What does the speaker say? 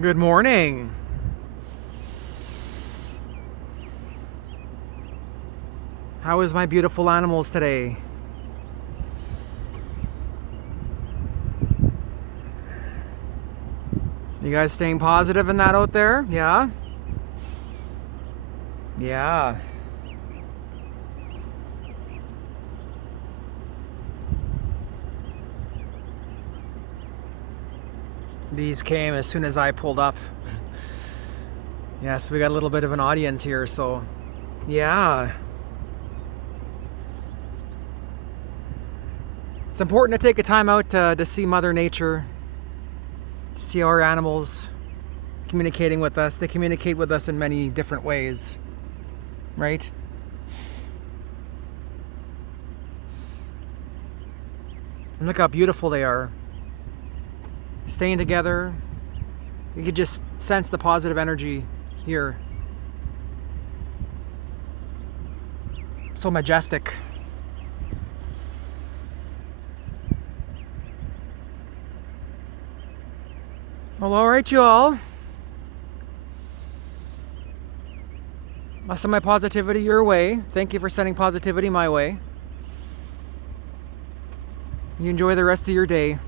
Good morning. How is my beautiful animals today? You guys staying positive in that out there? Yeah? Yeah. These came as soon as I pulled up. Yes, we got a little bit of an audience here, so yeah. It's important to take a time out to see Mother Nature, to see our animals communicating with us. They communicate with us in many different ways, right? And look how beautiful they are. Staying together. You could just sense the positive energy here. So majestic. Well, all right, you all. I'll send my positivity your way. Thank you for sending positivity my way. You enjoy the rest of your day.